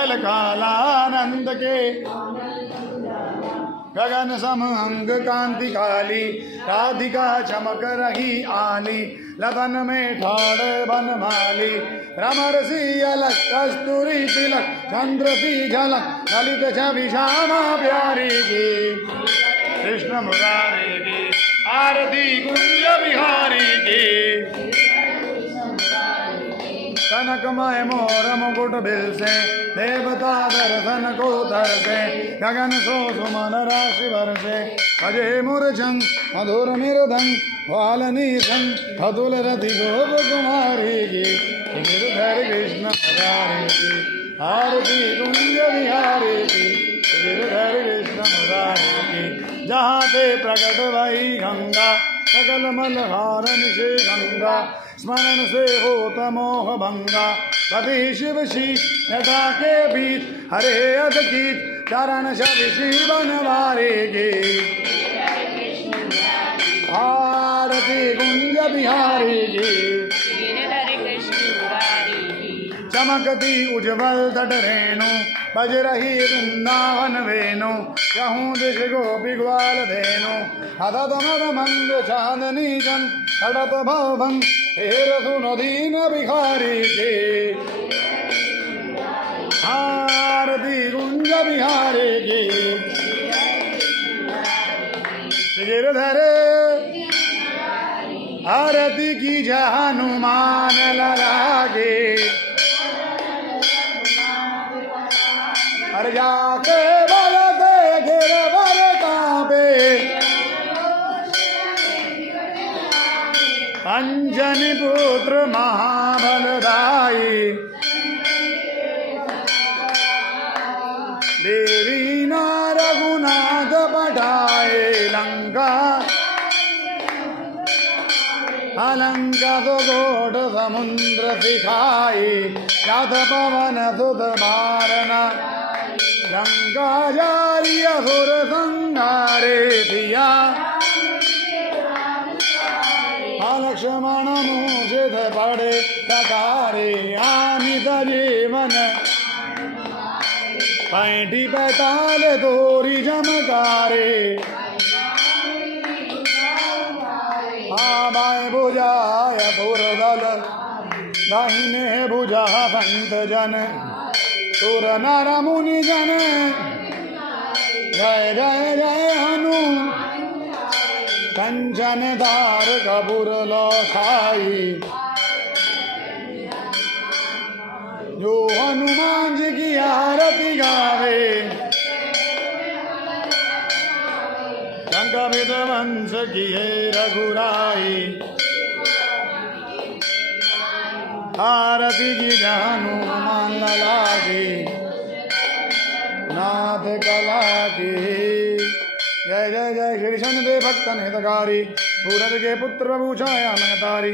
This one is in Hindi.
कल कालानंद के गगन सम अंग कांति काली राधिका चमक रही आली लदन में ठाड़ बनमाली रमर सी अलग कस्तूरी तिलक चंद्र सी झलक ललित छवि श्यामा प्यारी की कृष्ण मुरारी की आरती कुंज बिहारी की कनकमय मोर मुकुट बिल से देवता दर्शन को तरसे गगन सो सुमन राशि बरसे बजे मूर्छंग मधुर मृदंग वालनीसंग अतुल रति गोप कुमारी की गिरधर कृष्ण मुरारी की आरती कुंज बिहारी की गिरधर कृष्ण मुरारी की जहाँ ते प्रकट वही गंगा सकल मलहार निशे गंगा स्मरण से होत मोह भंगा पति शिव शीश यथा के बीच हरे अध कीच चरण शबि बनवारे गे आरती कुंज बिहारी गे चमकती उज्जवल तट रेणु बज रही वृंदावन वेणु कहूँ दिश गोपी ग्वाल धेनु हदत मद मंद चांदनी जन हड़त भवभंग हेर सुनो दीन भिखारी के आरती कुंज बिहारी के गिरधर आरती की हनुमान ललागे हर जाके बलते गिरधर कांपे अंजनी पुत्र महाबलदाई देवी ना रघुनाथ पठाए लंका अलंका तो घोट समुद्र सिखाई रथ पवन सुत मारना लंका जारी असुर संहारे दिया लक्ष्मण मूर्छित पड़े ककारे आमित जीवन पैंठी पैताल तोरी चमकारे बाएं भुजाय पुरदल दाहिने भुजा संत जन सुर नर मुनि जन जय जय जय हनु कंचन दार कपूर लोसाई जो हनुमान जी की आरती गावे शंख विध्वंस की है रघुराई आरती की हनुमान लला की नाथ कला की जय जय जय कृष्ण दे भक्तन हितकारी सूरज के पुत्र पूछाया मैं तारी।